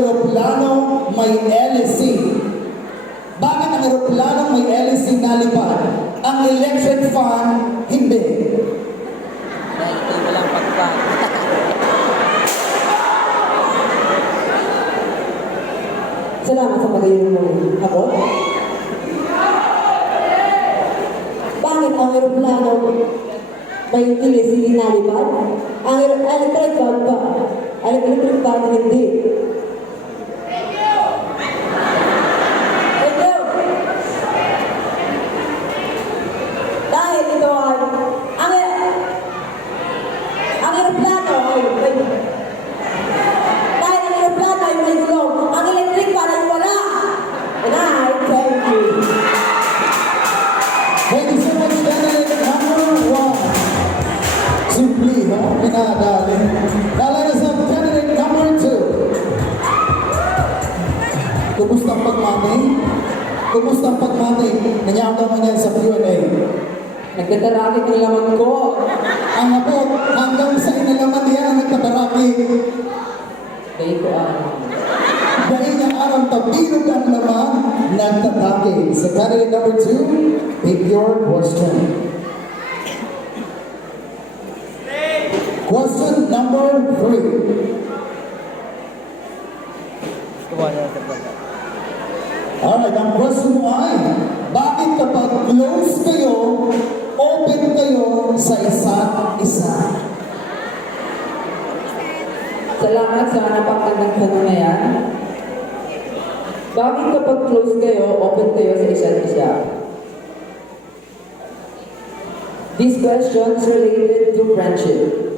eroplano may LSC? Bakit ang eroplano may LSC nalipad? Ang electric fan, hindi. Dahil ito walang pagpag. Salamat sa pag-iyon mo. Ako? Bakit ang aeroplano may ilis nalipad? Ang electric fan ba? Ang electric fan hindi. Thank you! Dahil ito ay ang eroplano ay dahil ang eroplano ay may gulong, ang electric fan ay wala. And I thank you. Thank you so much, candidate number 1. Simply, ha? Pinadali. Now let us have candidate number 2. Kumusta ang pagmamay? Kumusta ang pagmamay? Nangyayang naman yan sa Q&A. Nagtataraki ng laman ko. Ang abot, hanggang sa inalaman niya ang nagtataraki. Kaya ko Dahil niya arang tabilog ang laman, nagtatake. So candidate number 2, pick your question. Question number 3. Alright, ang question mo ay, bakit kapag close kayo, open kayo sa isa't isa? Salamat sa napakagandang tanong na yan. Bakit kapag close kayo, open kayo sa isa't isa? This question is related to friendship.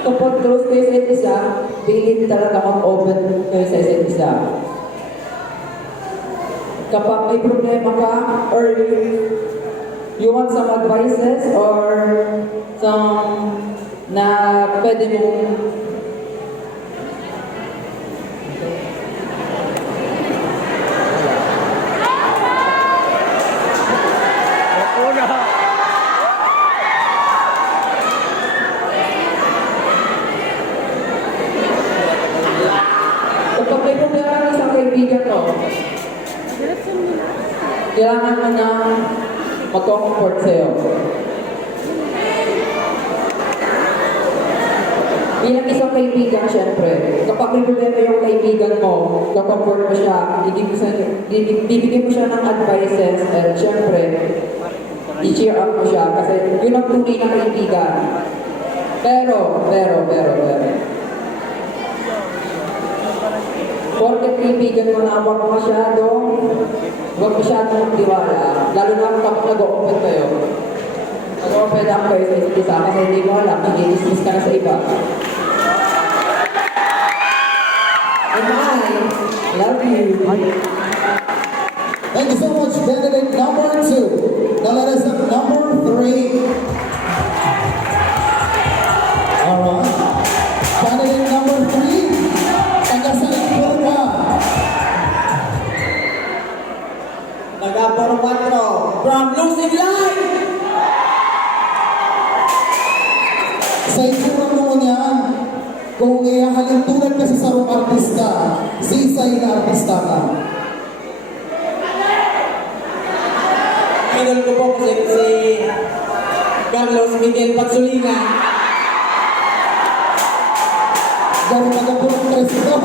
Kapag close kayo sa isa't isa, pilit talaga mag-open kayo sa isa't isa. Kapag may problema ka, or you want some advices, or some na pwede mong kapag may problema ng isang kaibigan mo, kailangan mo na mag-comfort sa'yo. Bilang isang kaibigan, syempre, kapag may problema yung kaibigan mo, comfort mo siya, bibigyan mo siya ng advices, at syempre, i-cheer up mo siya, kasi yun ang tunay ng kaibigan. Pero, porket kaibigan mo na huwag masyadong magtiwala, lalo na kapag nag-open kayo. Nag-open up kayo sa isa't isa kasi hindi mo alam, nag-i-dismiss ka na sa iba. And I love you. Thank you so much, candidate number 2. Now let us have number 3. Alright. Candidate number 3. Taga-saan po ka? Taga-Poro 4, from Lucid Life! Sa itsura mo niya, kung iyahalin tulad ka sa sarong artista, sisay na artista ka. Idol ko po kasi si Carlos Miguel Pagsulinga. Dari taga-Puro 3 ito.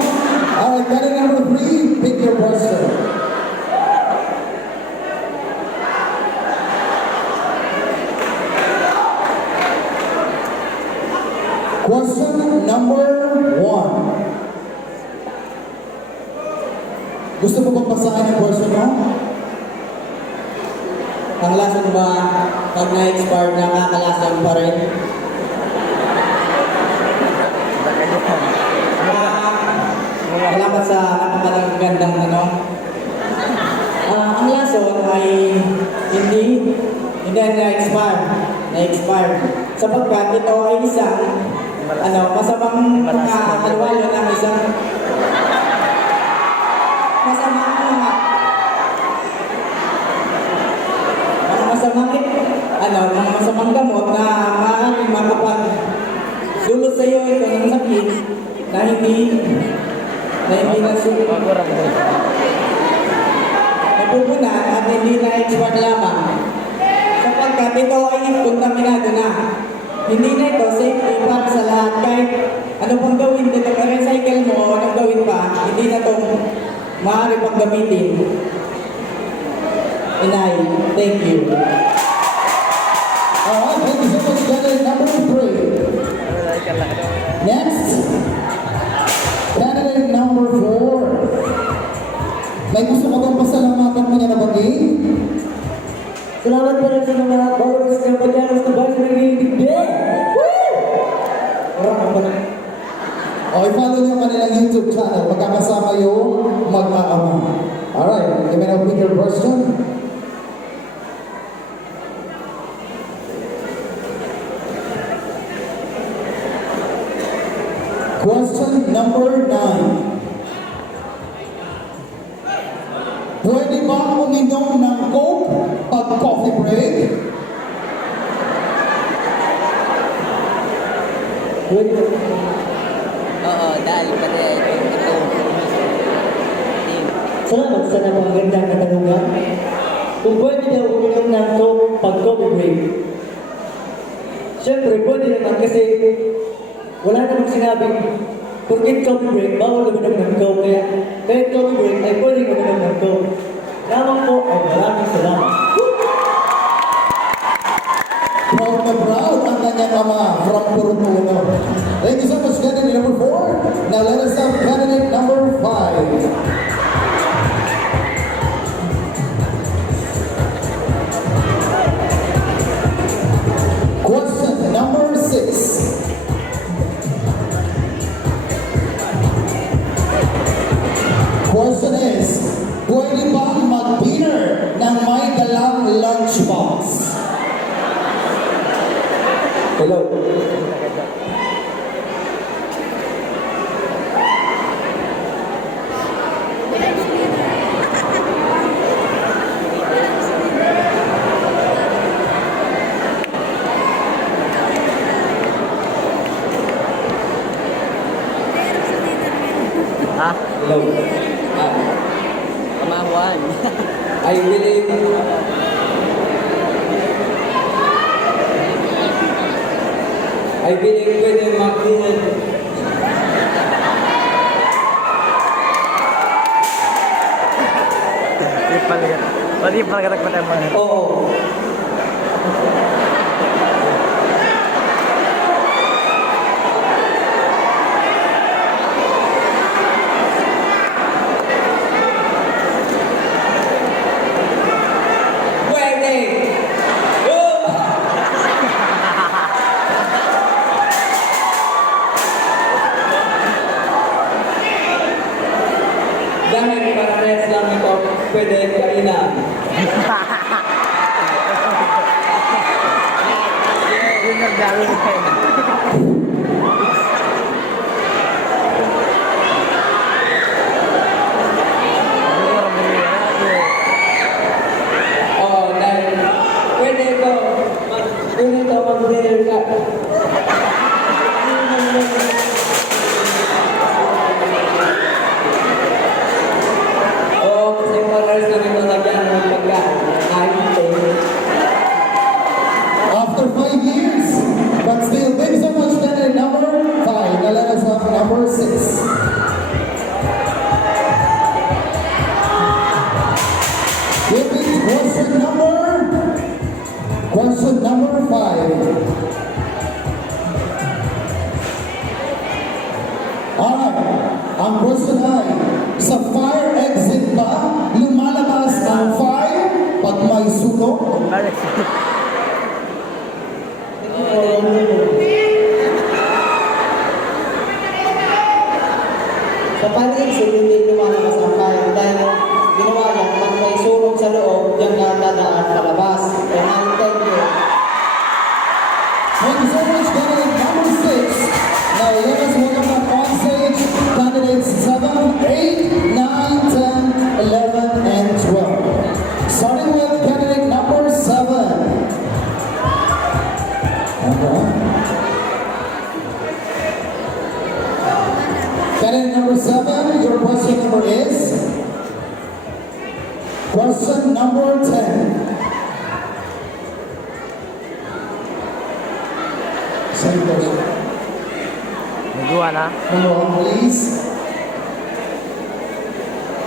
Alright, candidate number 3, pick your question. Question number 1. Gusto mo bang basahin ang question mo? Kalasan ba pag na-expire na kakalasan pa rin? Salamat sa napakagandang ano. Ang lason ay hindi na-expire. Sapagkat ito ay isang masamang pagkakaliwalo ng isang masamang mga masamang gamot na maaaring makapag-dulot sa iyo ito ng sakit na hindi napupunan at hindi na-export lamang. Sapagkat ito ay kontaminado na. Hindi na ito safe para sa lahat. Kahit ano pang gawin, dito recycle mo o anong gawin pa, hindi na ito maaari pang gamitin. Inay, thank you. Alright, thank you so much, candidate number 3. Next, candidate number 4. May gusto ko bang pasalamatan mo niya na bagay? Salamat po rin sa mga followers ng Pagyanos na bago nag-iibig. Orang apa na? O, i-follow niyo ang kanilang YouTube channel. Magkakasama yung mag-aama. Alright, you may now pick your question. Question number 9. Pwede ba uminom ng Coke pag coffee break? Oo, dahil pati ito. Salamat sa napagandang katanungan. Kung pwede daw uminom ng Coke pag coffee break. Siyempre, pwede naman kasi wala namang sinabing porkit coffee break, bawal uminom ng Coke. Kaya coffee break ay pwede uminom ng Coke. Lamang po ay maraming salamat. Proud na proud ang kanyang ama from Purutuno. Thank you so much, candidate number 4. Now let us have candidate number 5. Question number 6. Question is, pwede bang mag-dinner ng may dalang lunchbox? Hello. Ha? Hello. Kamahuan. I believe pwede mag-dinner. Pwede pala katak-katak mo. Oo. Pwede! Dahil parehas lang ito, pwede kainan. Yun ang gawin kayo. Oo, dahil pwede ito, mag-dinner ka. Oo, kasi parehas lang ito lagyan ng pagkain. After 5 years, but still, thank you so much, candidate number 5. Now let us have number 6. Repeat question number 5. Alright, ang question ay, sa fire exit ba lumalabas ang fire pag may sunog? Sa paligid, hindi lumalabas ang kaya dahil ginawa yan pag may sunog sa loob, diyan ka dadaan palabas. Kaya thank you. Thank you so much, candidate number 6. Now let us welcome up on stage candidates 7, 8, 9, 10, 11, and 12. Starting with candidate number 7. Question number 10. Same question. Nagawa na. Number 1, please.